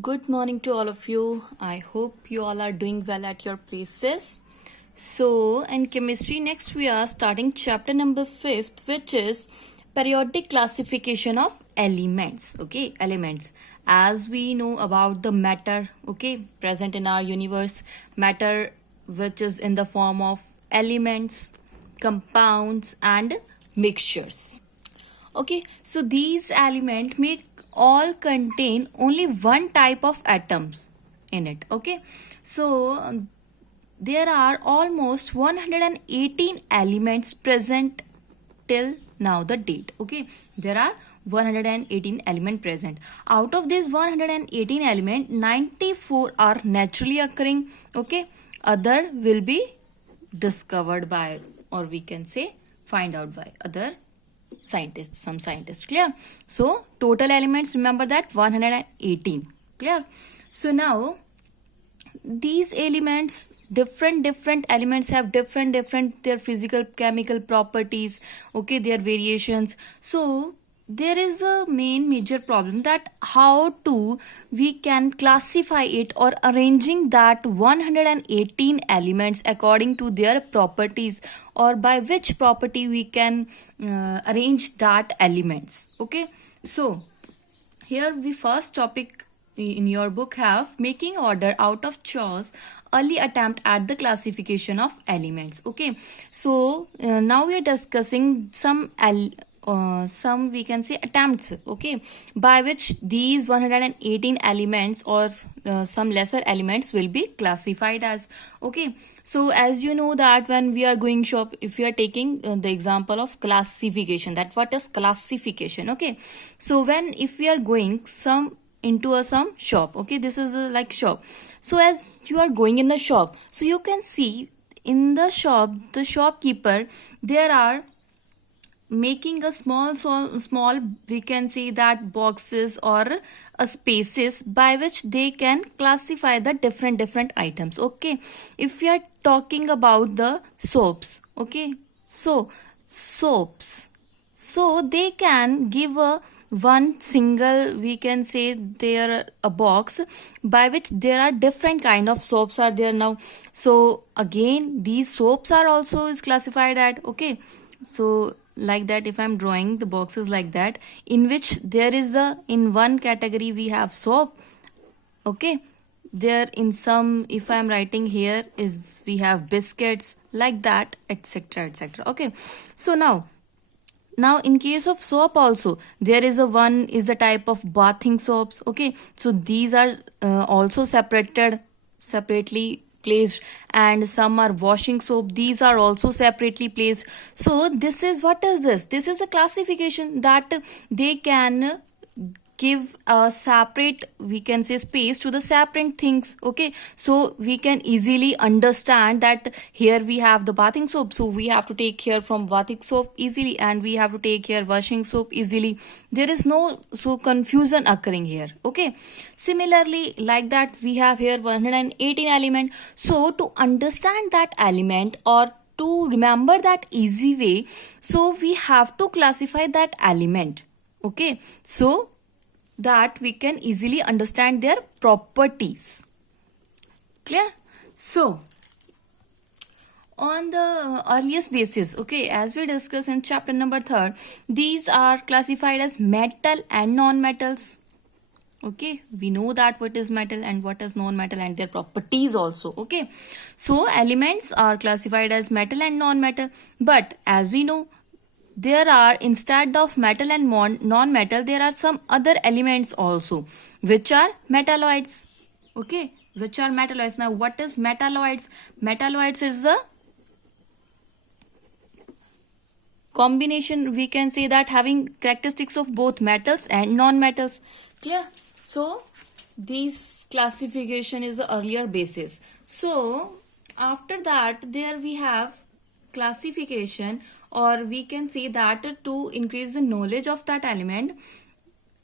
Good morning to all of you. I hope you all are doing well at your places. So, in chemistry, next we are starting chapter number 5th, which is periodic classification of elements. Okay, elements. As we know about the matter, okay, present in our universe, matter which is in the form of elements, compounds, and mixtures. Okay, so these elements may all contain only one type of atoms in it. Okay, so there are almost 118 elements present till now the date. Okay, there are 118 element present. Out of these 118 element, 94 are naturally occurring. Okay, other will be discovered by, or we can say find out by other scientists, some scientists. Clear? So total elements, remember that 118. Clear? So now these elements, different elements have different their physical chemical properties, okay, their variations. So there is a major problem that how to we can classify it or arranging that 118 elements according to their properties, or by which property we can arrange that elements. Okay, so here we first topic in your book have making order out of chores, early attempt at the classification of elements. Okay, so now we are discussing some we can say attempts, okay, by which these 118 elements or some lesser elements will be classified as. Okay, so as you know that when we are going shop, if we are taking the example of classification, that what is classification. Okay, so when if we are going some into some shop, okay, this is the like shop. So as you are going in the shop, so you can see in the shop the shopkeeper, there are making a small we can say that boxes or spaces by which they can classify the different items. Okay, if we are talking about the soaps, okay, so soaps, so they can give a one single we can say there a box by which there are different kind of soaps are there now. So again these soaps are also is classified at. Okay, so like that, if I'm drawing the boxes like that, in which there is the in one category we have soap. Okay, there in some, if I'm writing here, is we have biscuits, like that, etc etc. Okay, so now in case of soap also, there is a one is the type of bathing soaps. Okay, so these are also separately placed, and some are washing soap, these are also separately placed. So this is, what is this, this is a classification that they can give a separate we can say space to the separate things. Okay, so we can easily understand that here we have the bathing soap, so we have to take here from bathing soap easily, and we have to take here washing soap easily. There is no so confusion occurring here. Okay, similarly like that we have here 118 element. So to understand that element or to remember that easy way, so we have to classify that element. Okay, so that we can easily understand their properties. Clear? So on the earliest basis, okay, as we discussed in chapter number 3, these are classified as metal and non-metals. Okay, we know that what is metal and what is non-metal and their properties also. Okay, so elements are classified as metal and non-metal, but as we know, there are, instead of metal and non-metal, there are some other elements also which are metalloids. Okay, which are metalloids. Now what is metalloids? Metalloids is the combination we can say that having characteristics of both metals and non-metals. Clear? So this classification is the earlier basis. So after that there we have classification, or we can say that to increase the knowledge of that element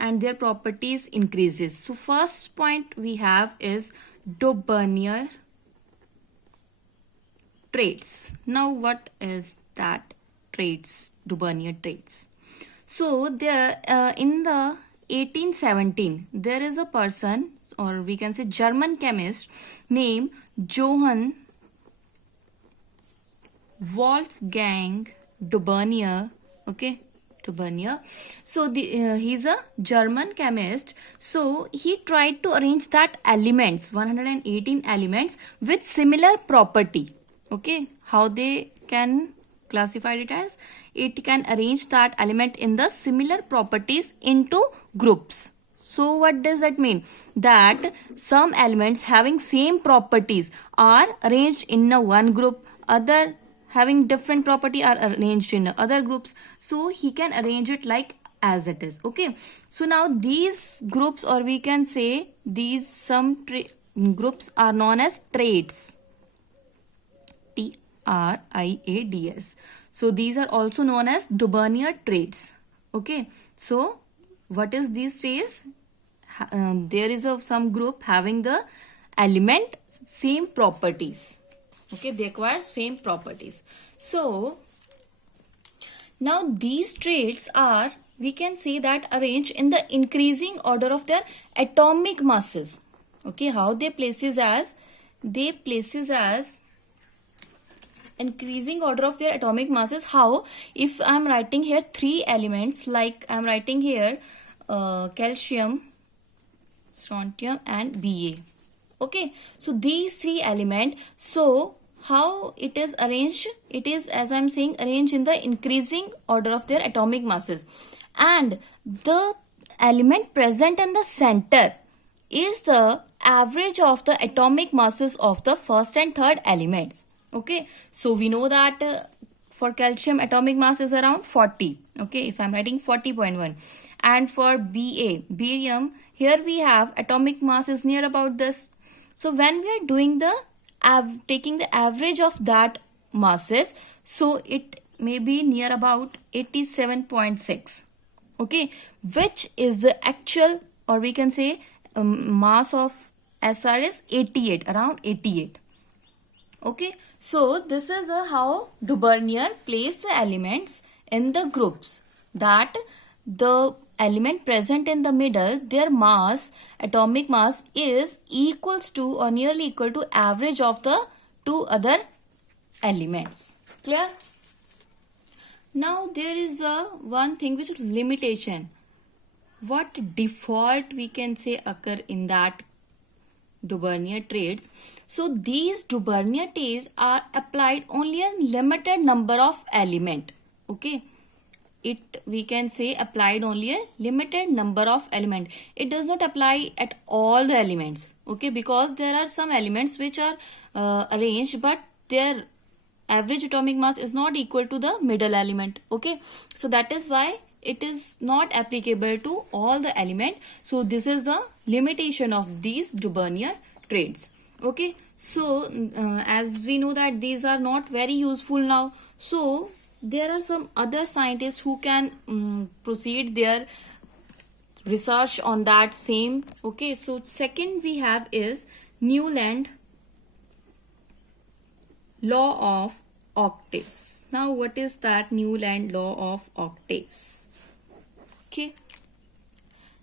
and their properties increases. So first point we have is Daubeney traits. Now what is that traits, Daubeney traits? So there in the 1817 there is a person or we can say German chemist named Johann Wolfgang Dubernier. Okay, Dubernier. So he's a German chemist. So he tried to arrange that elements, 118 elements with similar property. Okay, how they can classify it as, it can arrange that element in the similar properties into groups. So what does that mean? That some elements having same properties are arranged in a one group, other having different property are arranged in other groups. So he can arrange it like as it is. Okay, so now these groups, or we can say these some groups are known as traits. TRIADS. So these are also known as Dubernier traits. Okay, so what is these traits? There is some group having the element same properties. Okay, they acquire same properties. So now these traits are, we can say that, arranged in the increasing order of their atomic masses. Okay, how they places as, they places as increasing order of their atomic masses. How? If I am writing here three elements, like I am writing here calcium, strontium and Ba. Okay, so these three elements, so how it is arranged? It is, as I am saying, arranged in the increasing order of their atomic masses, and the element present in the center is the average of the atomic masses of the first and third elements. Okay, so we know that for calcium atomic mass is around 40. Okay, if I'm writing 40.1, and for barium, here we have atomic mass is near about this. So when we are doing the taking the average of that masses, so it may be near about 87.6. Okay, which is the actual, or we can say mass of SR is 88, around 88. Okay, so this is how Dubernier placed the elements in the groups, that the element present in the middle, their mass, atomic mass, is equals to or nearly equal to average of the two other elements. Clear? Now there is one thing which is limitation. What default we can say occur in that Dubernier traits? So these Dubernier traits are applied only in limited number of element. Okay, it, we can say, applied only a limited number of element. It does not apply at all the elements. Okay, because there are some elements which are arranged, but their average atomic mass is not equal to the middle element. Okay, so that is why it is not applicable to all the element. So this is the limitation of these Dubernier traits. Okay, so as we know that these are not very useful now, so there are some other scientists who can proceed their research on that same. Okay, so second we have is Newland law of octaves. Now what is that Newland law of octaves? Okay,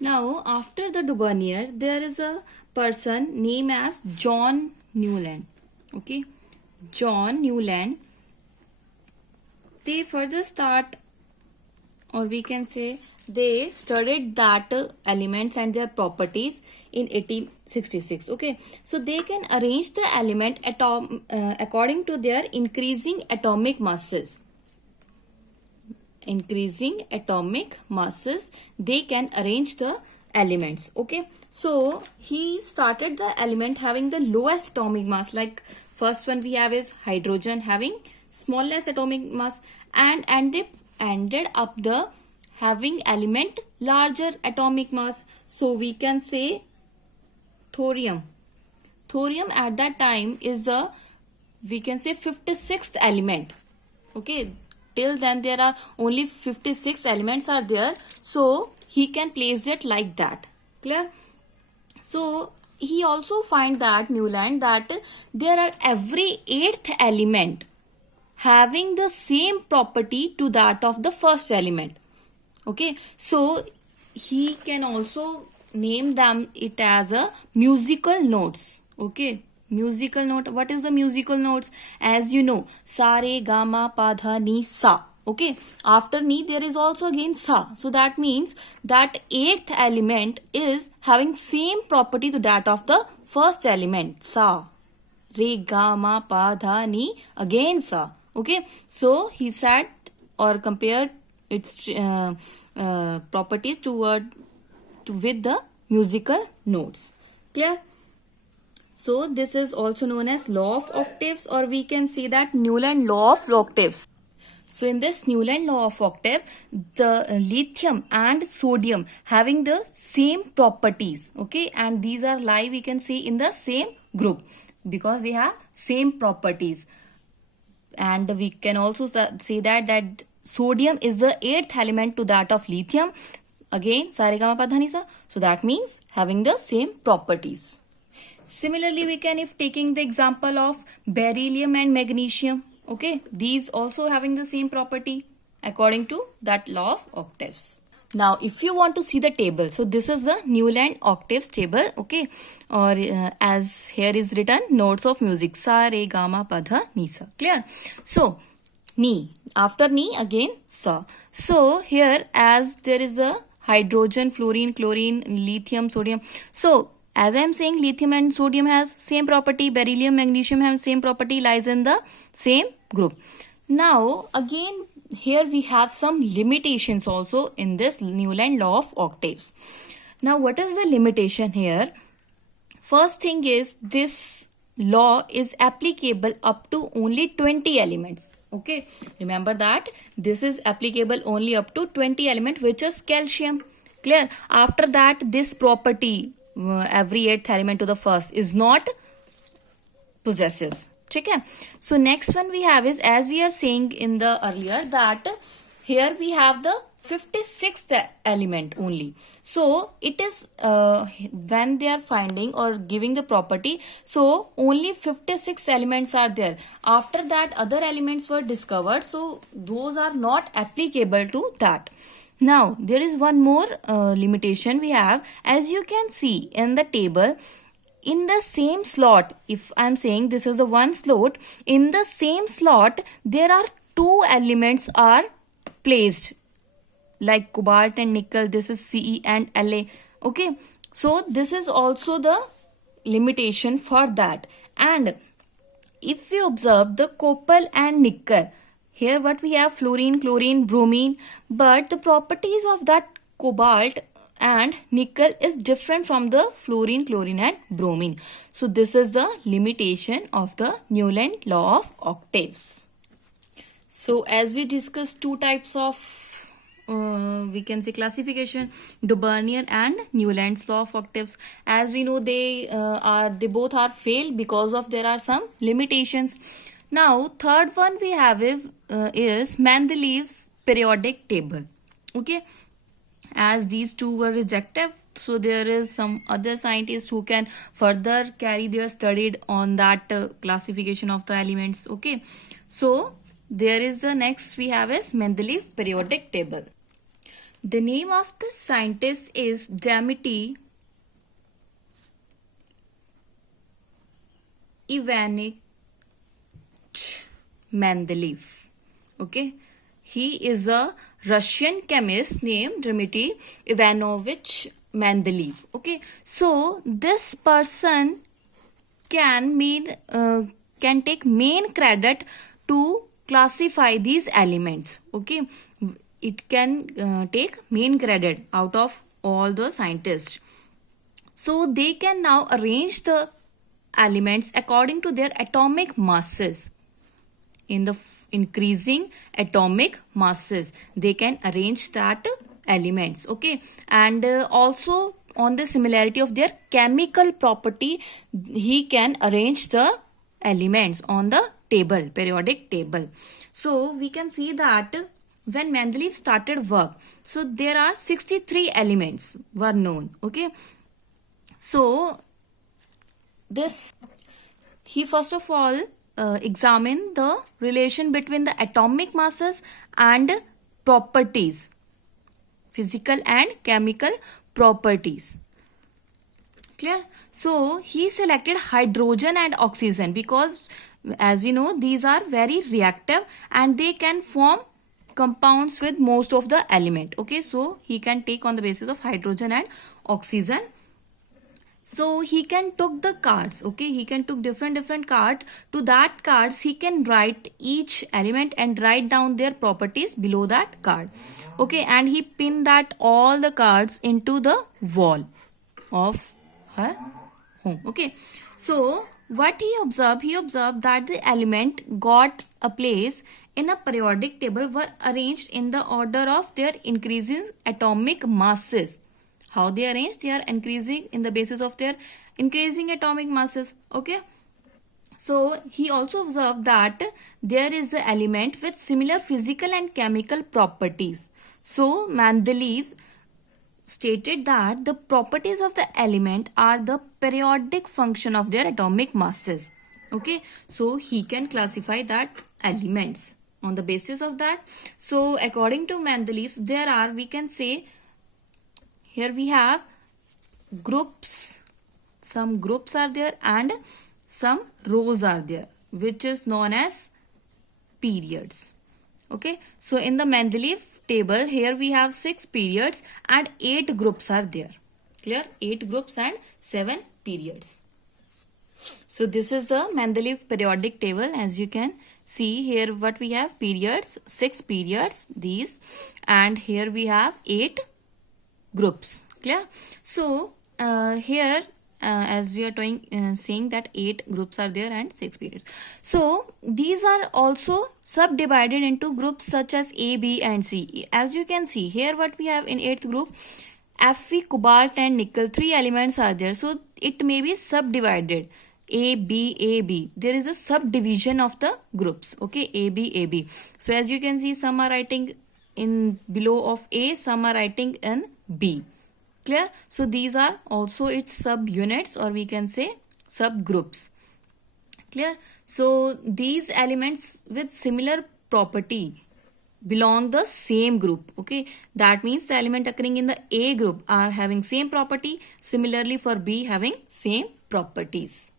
now after the Dubernier, there is a person named as John Newland. Okay, John Newland. They further start, or we can say they studied that elements and their properties in 1866. Okay, so they can arrange the element according to their increasing atomic masses. Increasing atomic masses, they can arrange the elements. Okay, so he started the element having the lowest atomic mass, like first one we have is hydrogen having smallest atomic mass, and ended up the having element larger atomic mass. So we can say thorium. Thorium at that time is the, we can say, 56th element. Okay, till then there are only 56 elements are there, so he can place it like that. Clear? So he also find that Newland that there are every 8th element having the same property to that of the first element. Okay, so he can also name them it as a musical notes. Okay, musical note. What is the musical notes? As you know, sa re ga ma pa dha ni sa. Okay, after ni there is also again sa. So that means that eighth element is having same property to that of the first element, sa. Re ga ma pa dha ni, again sa. Okay, so he said or compared its properties with the musical notes. Clear? So this is also known as law of octaves, or we can say that Newland law of octaves. So in this Newland law of octave, the lithium and sodium having the same properties, okay, and these are lie we can say in the same group because they have same properties. And we can also say that sodium is the eighth element to that of lithium. Again, sa re ga ma pa dha ni sa. So that means having the same properties. Similarly, we can, if taking the example of beryllium and magnesium, okay, these also having the same property according to that law of octaves. Now, if you want to see the table, so this is the Newland octaves table, okay, or as here is written, notes of music, sa, re, ga, ma, pa, dha, ni, sa. Clear? So, ni, after ni again sa. So here, as there is a hydrogen, fluorine, chlorine, lithium, sodium. So as I am saying, lithium and sodium has same property, beryllium, magnesium have same property, lies in the same group. Now again, here we have some limitations also in this Newland law of octaves. Now what is the limitation here? First thing is, this law is applicable up to only 20 elements. Okay, remember that this is applicable only up to 20 element, which is calcium. Clear? After that, this property, every eighth element to the first, is not possesses. Okay? So next one we have is, as we are saying in the earlier, that here we have the 56th element only. So it is when they are finding or giving the property, so only 56 elements are there. After that, other elements were discovered, so those are not applicable to that. Now there is one more limitation we have. As you can see in the table, in the same slot, if I am saying this is the one slot, in the same slot there are two elements are placed, like cobalt and nickel. This is Ce and La. Okay, so this is also the limitation for that. And if we observe the copal and nickel, here what we have, fluorine, chlorine, bromine, but the properties of that cobalt and nickel is different from the fluorine, chlorine and bromine. So this is the limitation of the Newland law of octaves. So as we discussed two types of we can say classification, Daubernian and Newland's law of octaves. As we know, they both are failed because of there are some limitations. Now third one we have is Mendeleev's periodic table. Okay, as these two were rejected, so there is some other scientists who can further carry their study on that classification of the elements. Okay, so there is the next we have is Mendeleev's periodic table. The name of the scientist is Dmitry Ivanovich Mendeleev. Okay, he is a Russian chemist named Dmitry Ivanovich Mendeleev. Okay, so this person can take main credit to classify these elements. Okay, it can take main credit out of all the scientists. So they can now arrange the elements according to their atomic masses. In the increasing atomic masses, they can arrange that elements. Okay, and also on the similarity of their chemical property, he can arrange the elements on the table, periodic table. So we can see that when Mendeleev started work, so there are 63 elements were known. Okay, so this, he first of all examined the relation between the atomic masses and properties, physical and chemical properties. Clear? So he selected hydrogen and oxygen because as we know these are very reactive and they can form compounds with most of the element. Okay, so he can take on the basis of hydrogen and oxygen. So he can took the cards. Okay, he can took different card. To that cards he can write each element and write down their properties below that card. Okay, and he pinned that all the cards into the wall of her home. Okay, so what he observed that the element got a place in a periodic table were arranged in the order of their increasing atomic masses. How they arranged? They are increasing in the basis of their increasing atomic masses. Okay, so he also observed that there is the element with similar physical and chemical properties. So Mendeleev stated that the properties of the element are the periodic function of their atomic masses. Okay, so he can classify that elements on the basis of that. So according to Mendeleev, there are, we can say, here we have groups, some groups are there and some rows are there, which is known as periods. Okay, so in the Mendeleev table here we have 6 periods and 8 groups are there. Clear? 8 groups and 7 periods. So this is the Mendeleev periodic table. As you can see here, what we have: periods, 6 periods, these, and here we have 8 groups. Clear? So here as we are saying that 8 groups are there and 6 periods. So these are also subdivided into groups such as A, B and C. As you can see here, what we have in 8th group, Fe, cobalt and nickel, 3 elements are there. So it may be subdivided. A, B, A, B. There is a subdivision of the groups. Okay, A, B, A, B. So as you can see, some are writing in below of A, some are writing in B. Clear? So these are also its subunits, or we can say subgroups. Clear? So these elements with similar property belong the same group. Okay, that means the element occurring in the A group are having same property. Similarly for B having same properties.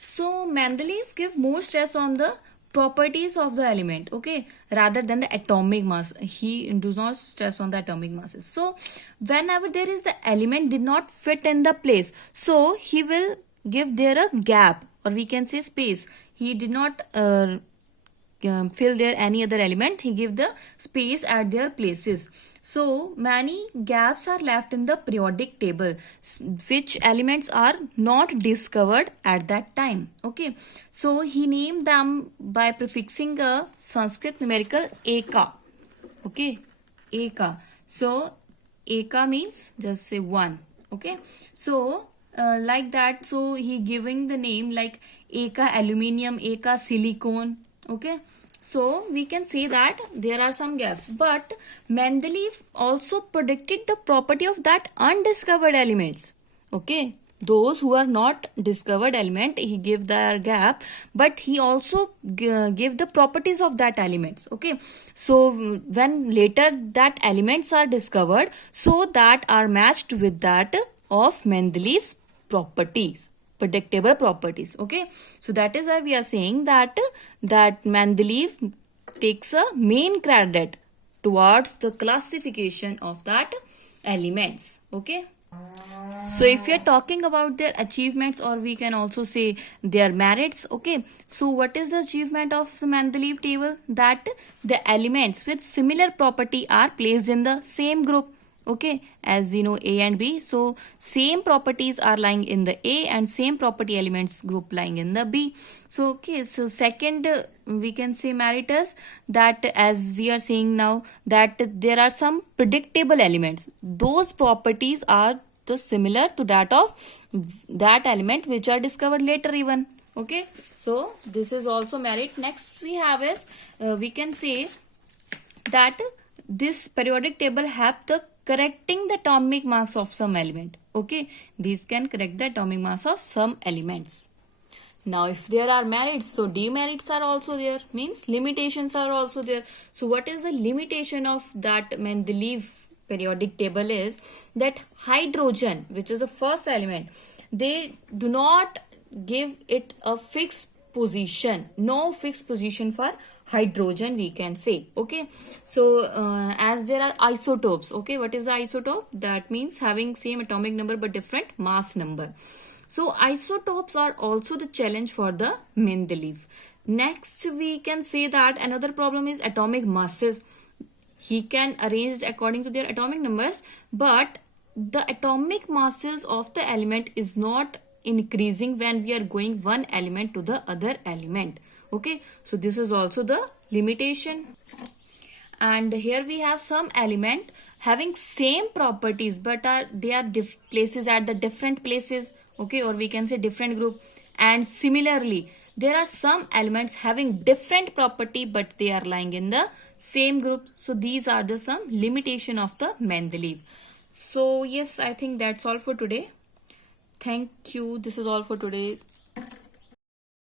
So Mendeleev give more stress on the properties of the element, okay, rather than the atomic mass. He does not stress on the atomic masses. So whenever there is the element did not fit in the place, so he will give there a gap, or we can say space. He did not fill there any other element. He give the space at their places. So many gaps are left in the periodic table, which elements are not discovered at that time. Okay, so he named them by prefixing a Sanskrit numerical Eka. Okay, Eka. So Eka means just say 1. Okay, so like that. So he giving the name like Eka aluminium, Eka silicon. Okay. So we can say that there are some gaps, but Mendeleev also predicted the property of that undiscovered elements. Okay, those who are not discovered element, he gave the gap, but he also gave the properties of that elements. Okay, so when later that elements are discovered, so that are matched with that of Mendeleev's properties, predictable properties. Okay, so that is why we are saying that Mendeleev takes a main credit towards the classification of that elements. Okay, so if we are talking about their achievements, or we can also say their merits. Okay, so what is the achievement of the Mendeleev table? That the elements with similar property are placed in the same group. Okay, as we know A and B, so same properties are lying in the A and same property elements group lying in the B. So okay, so second we can say merit is that, as we are saying now, that there are some predictable elements. Those properties are the similar to that of that element which are discovered later even. Okay, so this is also merit. Next we have is we can say that this periodic table have the correcting the atomic mass of some element. Okay, these can correct the atomic mass of some elements. Now if there are merits, so demerits are also there, means limitations are also there. So what is the limitation of that Mendeleev periodic table is that hydrogen, which is the first element, they do not give it a fixed position, no fixed position for hydrogen, we can say. Okay, so as there are isotopes, okay, what is the isotope? That means having same atomic number but different mass number. So isotopes are also the challenge for the Mendeleev. Next, we can say that another problem is atomic masses. He can arrange according to their atomic numbers, but the atomic masses of the element is not increasing when we are going one element to the other element. Okay, so this is also the limitation. And here we have some element having same properties but they are places at the different places, okay, or we can say different group. And similarly, there are some elements having different property but they are lying in the same group. So these are the some limitation of the Mendeleev. So yes, I think that's all for today. Thank you. This is all for today.